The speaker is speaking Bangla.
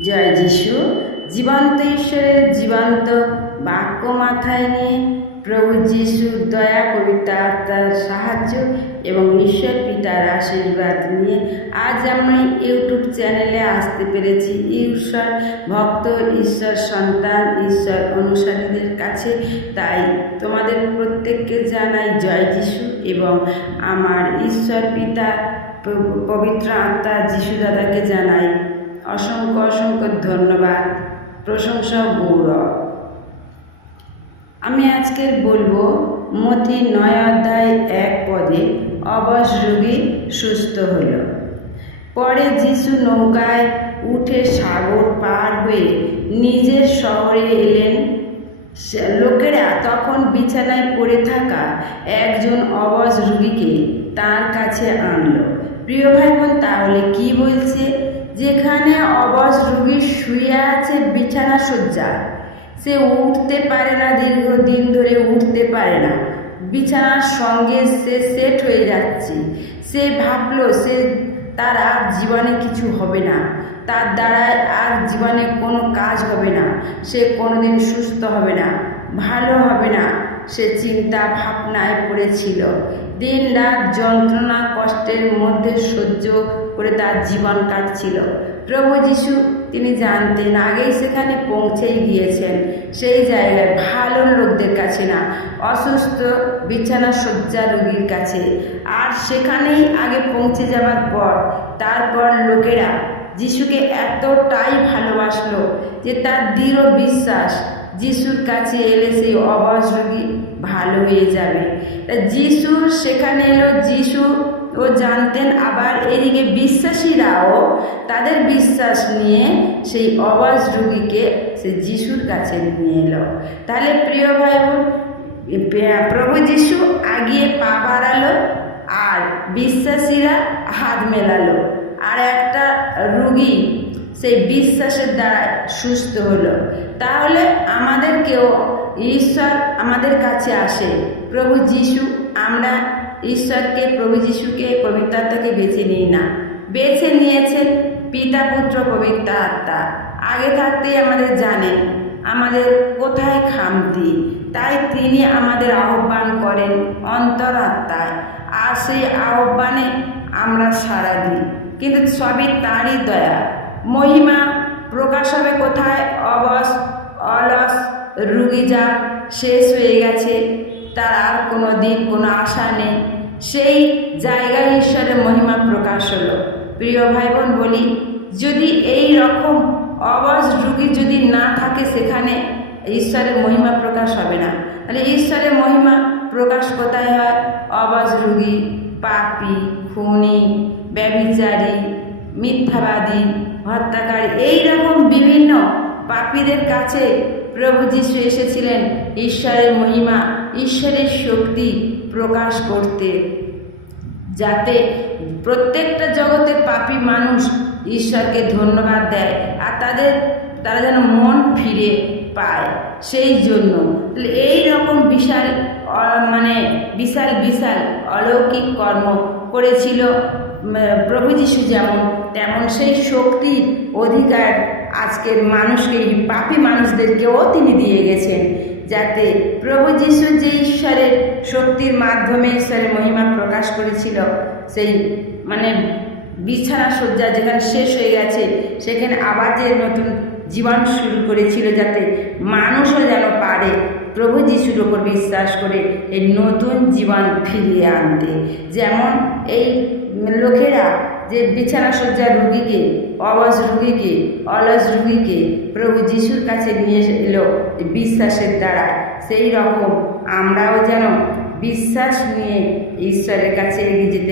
জয় যিশু। জীবন্ত ঈশ্বরের জীবন্ত বাক্য মাথায় নিয়ে প্রভু যিশুর দয়া কবিতা আত্মার সাহায্য এবং ঈশ্বর পিতার আশীর্বাদ নিয়ে আজ আমি ইউটিউব চ্যানেলে আসতে পেরেছি। ঈশ্বর ভক্ত, ঈশ্বর সন্তান, ঈশ্বর অনুসারীদের কাছে। তাই তোমাদের প্রত্যেককে জানাই জয় যিশু এবং আমার ঈশ্বর পিতা পবিত্র আত্মা যিশু দাদাকে জানাই অসংখ্য অসংখ্য ধন্যবাদ। প্রশংসা গৌরব। আমি আজকে বলব, মতি নয় অধ্যায় এক পদে অবশ রোগী সুস্থ হলো। পরে যিশু নৌকায় উঠে সাগর পার হয়ে নিজের শহরে এলেন। লোকেরা তখন বিছানায় পড়ে থাকা একজন অবশ রুগীকে তার কাছে আনলো। প্রিয় ভাই বোন তাহলে কি বলছে? যেখানে অবশ রুগী শুয়ে আছে, বিছানা শয্যা। সে উঠতে পারে না, দীর্ঘদিন ধরে উঠতে পারে না। বিছানার সঙ্গে সে সেট হয়ে যাচ্ছে। সে ভাবলো সে, তার আর জীবনে কিছু হবে না। তার দ্বারায় আর জীবনে কোনো কাজ হবে না। সে কোনোদিন সুস্থ হবে না, ভালো হবে না। সে চিন্তা ভাবনায় পড়েছিল। দিন রাত যন্ত্রণা, কষ্টের মধ্যে সহ্য করে তার জীবন কাটছিল। প্রভু যিশু, তিনি জানতেন, আগেই সেখানে পৌঁছেই গিয়েছেন। সেই জায়গায় ভালো লোকদের কাছে না, অসুস্থ, বিছানা শয্যা রোগীর কাছে। আর সেখানেই আগে পৌঁছে যাবার পর, তারপর লোকেরা যিশুকে এতটাই ভালোবাসলো যে তার দৃঢ় বিশ্বাস যিশুর কাছে এলে সেই অবশ রোগী ভালো হয়ে যাবে। তা যিশু সেখানে এলো, যিশু ও জানতেন আবার এদিকে বিশ্বাসীরাও তাদের বিশ্বাস নিয়ে সেই অবাস রুগীকে সে যিশুর কাছে নিয়ে এলো। তাহলে প্রিয় ভাই প্রভু যিশু আগিয়ে পা বাড়ালো আর বিশ্বাসীরা হাত মেলালো। আর একটা রুগী সেই বিশ্বাসের দ্বারা সুস্থ হলো। তাহলে আমাদেরকেও ঈশ্বর আমাদের কাছে আসে। প্রভু যিশু, আমরা ঈশ্বরকে প্রভু যিশুকে পবিত্র আত্মাকে বেছে নিই না। বেছে নিয়েছেন পিতা, পুত্র, পবিত্র আত্মা। আগে থাকতেই আমাদের জানেন আমাদের কোথায় খামতি। তাই তিনি আমাদের আহ্বান করেন অন্তরাত্মায় আর সেই আহ্বানে আমরা সাড়া দিই। কিন্তু সবই তারই দয়া। মহিমা প্রকাশ হবে কোথায়? অবস অলস, রুগী যা শেষ হয়ে গেছে, তার আর কোনো দিন কোনো আশা নেই। সেই জায়গায় ঈশ্বরের মহিমা প্রকাশ হলো। প্রিয় ভাই বোন বলি, যদি এই রকম অবস রুগী যদি না থাকে, সেখানে ঈশ্বরের মহিমা প্রকাশ হবে না। তাহলে ঈশ্বরের মহিমা প্রকাশ কোথায় হয়? অবস রুগী, পাপি, খুনি, ব্যভিচারী, মিথ্যাবাদী, হত্যাকারী, এই রকম বিভিন্ন পাপীদের কাছে প্রভু যিশু এসেছিলেন। ঈশ্বরের মহিমা, ঈশ্বরের শক্তি প্রকাশ করতে, যাতে প্রত্যেকটা জগতে পাপী মানুষ ঈশ্বরকে ধন্যবাদ দেয় আর তাদের, তারা যেন মন ফিরে পায় সেই জন্য। এই রকম বিশাল মানে বিশাল বিশাল অলৌকিক কর্ম করেছিল প্রভু যিশু যেমন, তেমন সেই শক্তির অধিকার আজকের মানুষকে, পাপী মানুষদেরকেও তিনি দিয়ে গেছেন, যাতে প্রভু যিশু যে ঈশ্বরের শক্তির মাধ্যমে ঈশ্বরের মহিমা প্রকাশ করেছিল। সেই মানে বিছানা শয্যা যেখানে শেষ হয়ে গেছে, সেখানে আবার যে নতুন জীবন শুরু করেছিল যাতে মানুষও যেন পারে প্রভু যিশুর ওপর বিশ্বাস করে এই নতুন জীবন ফিরিয়ে আনতে। যেমন এই লোকেরা যে বিছানা শয্যা রুগীকে অবশ রুগীকে, অলস রুগীকে প্রভু যিশুর কাছে নিয়ে এলো বিশ্বাসের দ্বারা সেই রকম আমরাও যেন বিশ্বাস নিয়ে ঈশ্বরের কাছে এগিয়ে যেতে